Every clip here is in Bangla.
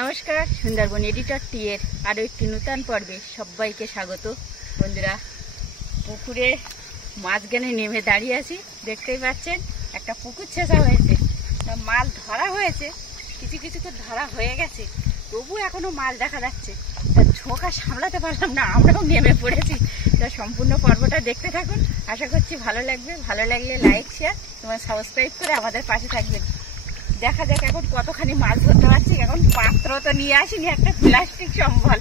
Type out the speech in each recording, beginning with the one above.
নমস্কার, সুন্দরবন এডিটর টি এর আরো একটি নতুন পর্বে সবাইকে স্বাগত। বন্ধুরা, পুকুরে মাঝখানে নেমে দাঁড়িয়ে আছি। দেখতেই পাচ্ছেন একটা পুকুর ছেঁচা হয়েছে, তা মাছ ধরা হয়েছে, কিছু কিছু করে ধরা হয়ে গেছে, তবু এখনো মাছ দেখা যাচ্ছে। তা ঝোঁকা সামলাতে পারলাম না, আমরাও নেমে পড়েছি। তা সম্পূর্ণ পর্বটা দেখতে থাকুন, আশা করছি ভালো লাগবে। ভালো লাগলে লাইক, শেয়ার এবং সাবস্ক্রাইব করে আমাদের পাশে থাকবেন। দেখা যাক এখন কতখানি মাছ ধরতে পারছি। এখন পাত্র তো নিয়ে আসিনি, একটা প্লাস্টিক সম্বল।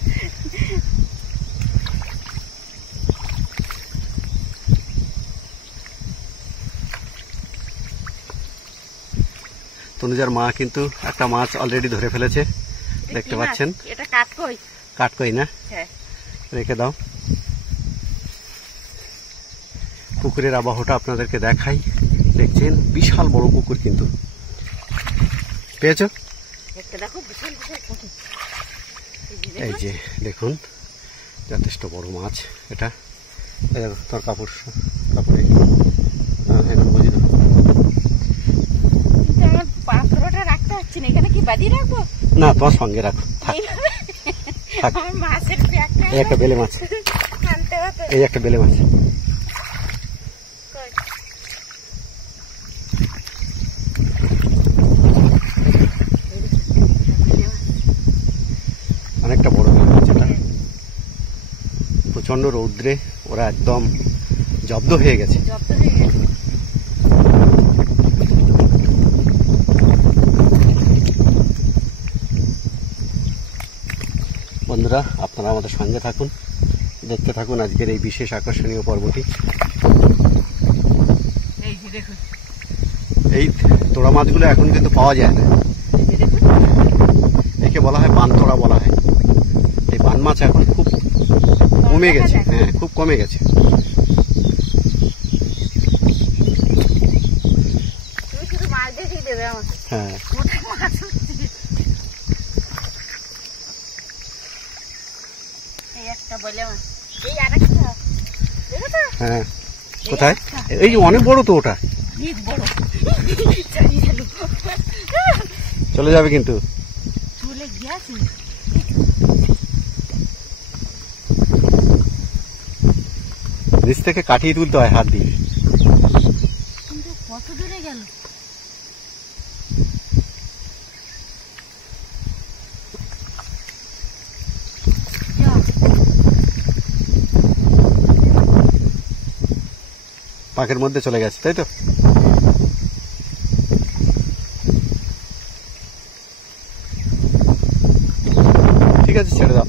তনুজার মা কিন্তু একটা মাছ অলরেডি ধরে ফেলেছে, দেখতে পাচ্ছেন। এটা কাটকই। কাটকই না? হ্যাঁ, রেখে দাও। পুকুরের আবহাওয়াটা আপনাদেরকে দেখাই। দেখছেন বিশাল বড় পুকুর, কিন্তু পেয়েছো? এই যে দেখুন, যথেষ্ট বড় মাছ এটা। তোর কাপড় কাপড়ে পাত্রটা রাখতে পারছি না, এখানে কি বাঁধিয়ে রাখবো? না, তোমার সঙ্গে রাখো। এই একটা বেলে মাছ, এই একটা বেলে মাছ। অনেকটা বড় বেলে মাছ এটা। প্রচন্ড রৌদ্রে ওরা একদম জব্দ হয়ে গেছে। বন্ধুরা, আপনারা আমাদের সঙ্গে থাকুন, দেখতে থাকুন আজকের এই বিশেষ আকর্ষণীয় পর্বটি। এই তোড়া মাছগুলো এখন কিন্তু পাওয়া যায় না, একে বলা হয় বানতোড়া বলা হয়। এই বান মাছ এখন খুব কমে গেছে। হ্যাঁ, খুব কমে গেছে। হ্যাঁ, হ্যাঁ। কোথায়? এই অনেক বড় তো ওটা, চলে যাবে কিন্তু। নিচ থেকে কাটিয়ে তুলতে হয় হাত দিয়ে। কত দূরে গেল? পাকের মধ্যে চলে গেছে, তাই তো? ঠিক আছে, ছেড়ে দাও।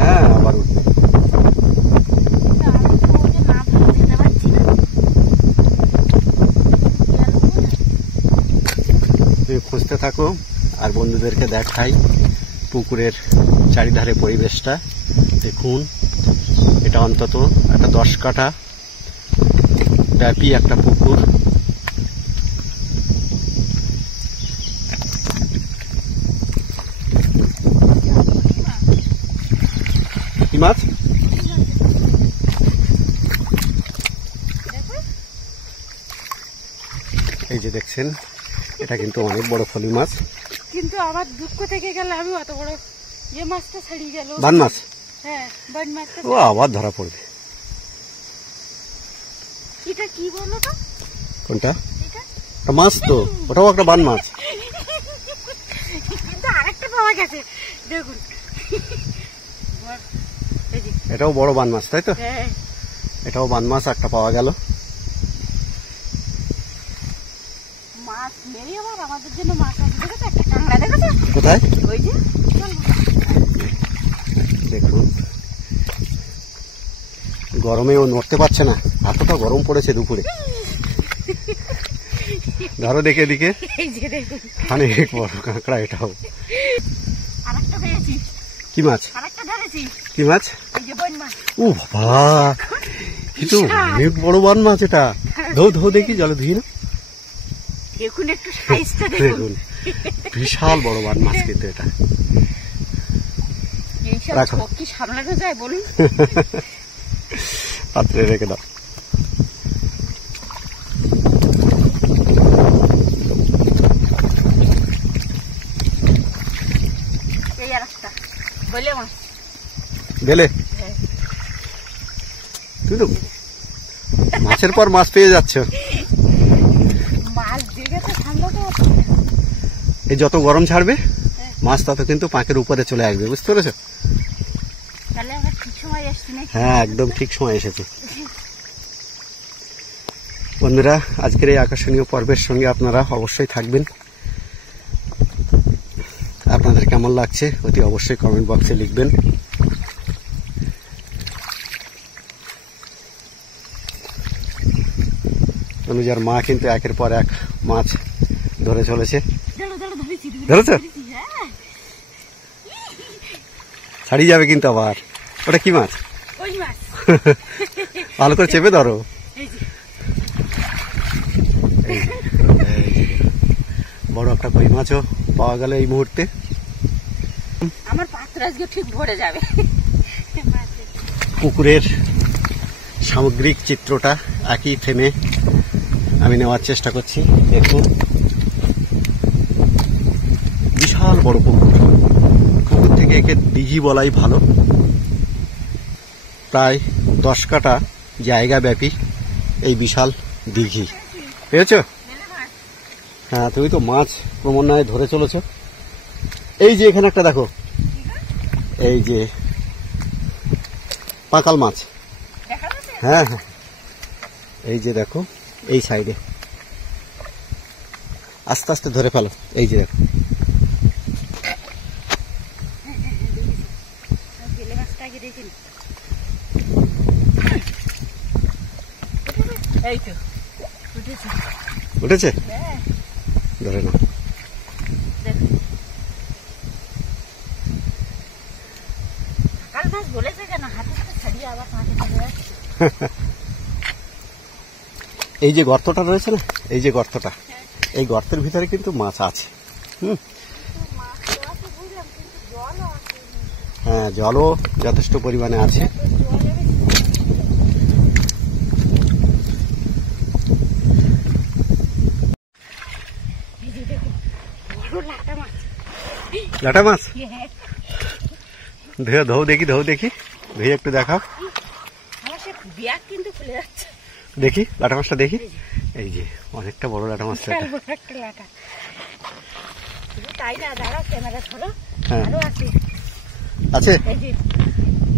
হ্যাঁ, আবার উঠবে। তুমি খুঁজতে থাকো, আর বন্ধুদেরকে দেখাই পুকুরের চারিধারে পরিবেশটা। দেখুন, এটা অন্তত একটা 10 কাঠা ব্যাপী একটা পুকুর। কি মাছ? এই যে দেখছেন, এটা কিন্তু অনেক বড় ফলি মাছ। কিন্তু আমার দুঃখ থেকে গেল, আমি অত বড় যে মাছটা ছাড়িয়ে গেল। বান মাছ? হ্যাঁ, বান মাছ। ও আবার ধরা পড়বে। এটা কি বলো তো? কোনটা? এটা মাছ তো, ওটাও একটা বান মাছ। কিন্তু আরেকটা পাওয়া গেছে, দেখুন। এটাও বড় বান মাছ, তাই তো? হ্যাঁ, এটাও বান মাছ একটা পাওয়া গেল। মাছ মেরে আবার আমাদের জন্য মাছ আছে। দেখেছো একটা কাঁকড়া? দেখেছো কোথায়? ওই যে, দেখুন, গরমে ও নড়তে পারছে না, এতটা গরম পড়েছে দুপুরে। ধরো দেখে এদিকে, অনেক বড় কাঁকড়া এটাও। আরেকটা পেয়েছি। কি মাছ? আরেকটা ধরেছি। কি মাছ? এই যে বান মাছ। ও বাবা, এটা অনেক বড় বান মাছ। এটা ধৌ ধৌ দেখি, জলে ধুই না। দেখুন একটু সাইজটা দেখুন, বিশাল বড় বান মাছ কিন্তু এটা। রাখো, কি সামলানো যায় বলুন? পাত্রে রেখে দাও। এই আর একটা বলে মাছ বেলে, তুই তো মাছের পর মাছ পেয়ে যাচ্ছ। মাছ দিয়ে গেছে ঠান্ডা তো। এই যত গরম ছাড়বে মাছ তত কিন্তু পাঁকের উপরে চলে আসবে, বুঝতে পেরেছো? তাহলে আমরা ঠিক সময় এসছি নাকি? হ্যাঁ, একদম ঠিক সময় এসেছে। বন্ধুরা, আজকের এই আকর্ষণীয় পর্বের সঙ্গে আপনারা অবশ্যই থাকবেন। আপনাদের কেমন লাগছে অতি অবশ্যই কমেন্ট বক্সে লিখবেন। অনুজার মা কিন্তু একের পর এক মাছ ধরে চলেছে। ধরেছ? ছাড়িয়ে যাবে কিন্তু আবার। ওটা কি মাছ? ওই মাছ। ভালো করে চেপে ধরো। বড় একটা কই মাছও পাওয়া গেল এই মুহূর্তে। আমার পাত্র আজকে ঠিক ভরে যাবে। পুকুরের সামগ্রিক চিত্রটা একই ফ্রেমে আমি নেওয়ার চেষ্টা করছি। দেখুন, বিশাল বড় পুকুর। পুকুর থেকে একে দিঘি বলাই ভালো। প্রায় 10 কাঠা জায়গা ব্যাপী এই বিশাল দিঘি। পেয়েছ? হ্যাঁ, তুমি তো মাছ ক্রমান্বয়ে ধরে চলেছ। এই যে এখানে একটা দেখো, এই যে পাকাল মাছ। হ্যাঁ হ্যাঁ, এই যে দেখো এই সাইডে, আস্তে আস্তে ধরে ফেলো। এই যে দেখো, উঠেছে? ধরে না। এই যে গর্তটা রয়েছে না, এই যে গর্তটা, এই গর্তের ভিতরে কিন্তু মাছ আছে। হ্যাঁ, জলও যথেষ্ট পরিমাণে আছে। লাটা মাছ ধুয়ে ধৌ দেখি, ধুয়ে একটু দেখাও দেখি। লাটা মাছটা দেখি। এই যে অনেকটা বড় লাটা মাছ। হ্যাঁ, আছে।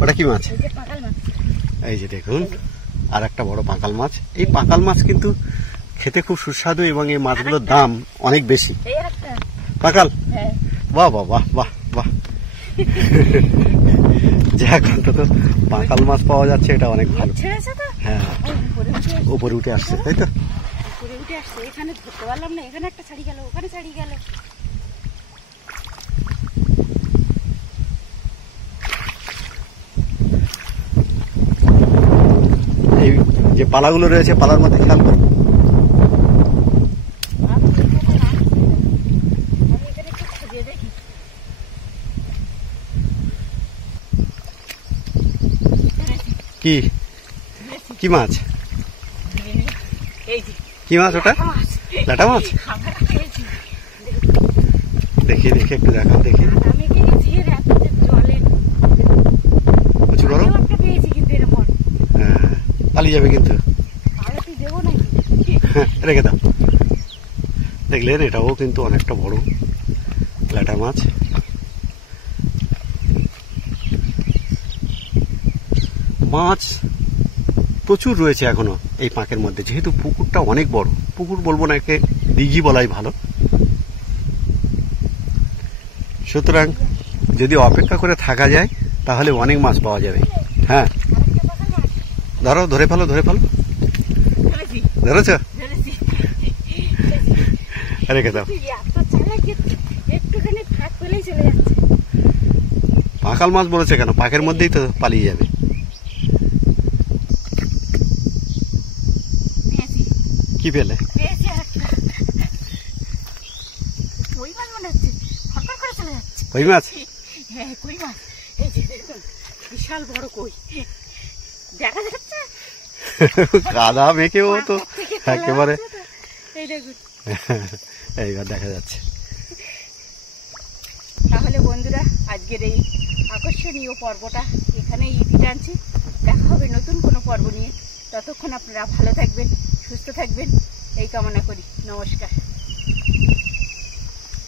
ওটা কি মাছ? এই যে দেখুন, আর একটা বড় পাঁকাল মাছ। এই পাঁকাল মাছ কিন্তু খেতে খুব সুস্বাদু এবং এই মাছগুলোর দাম অনেক বেশি। পাঁকাল, বাহ বাহ বাহ বাহ বাহ। যাক, অন্তত পাঁকাল মাছ পাওয়া যাচ্ছে, এটা অনেক ভালো। হ্যাঁ, উপরে উঠে আসছে, তাই তো? এখানে ধরতে পারলাম না, এখানে একটা ছাড়ি গেল, ওখানে ছাড়ি গেল। এই যে পালাগুলো রয়েছে, পালার মধ্যে খেয়াল করো। কি কি মাছ? কি মাছ ওটা? লাটা মাছ? দেখি একটু দেখাও দেখি। হ্যাঁ, পালিয়ে যাবে কিন্তু। রেখে দাও। দেখলেন, এটাও কিন্তু অনেকটা বড় লাটা মাছ। মাছ প্রচুর রয়েছে এখনো এই পাঁকের মধ্যে, যেহেতু পুকুরটা অনেক বড়। পুকুর বলবো না, একে দিঘি বলাই ভালো। সুতরাং যদি অপেক্ষা করে থাকা যায় তাহলে অনেক মাছ পাওয়া যাবে। হ্যাঁ, ধরো, ধরে ফেলো। ধরেছ? রেখে দাও। পাঁকাল মাছ বলেছে কেন? পাঁকের মধ্যেই তো পালিয়ে যাবে। কি পেলে? কই মাছ? হ্যাঁ, কই মাছ। এই যে দেখুন, বিশাল বড় কই দেখা যাচ্ছে। কাদা মেখেও তো থেকে তোলা একেবারে হচ্ছে তো। এই দেখুন। এইবার দেখা যাচ্ছে। তাহলে বন্ধুরা আজকের এই আকর্ষণীয় পর্বটা এখানেই ইতি টানছি। দেখা হবে নতুন কোনো পর্ব নিয়ে। ততক্ষণ আপনারা ভালো থাকবেন, সুস্থ থাকবেন এই কামনা করি। নমস্কার।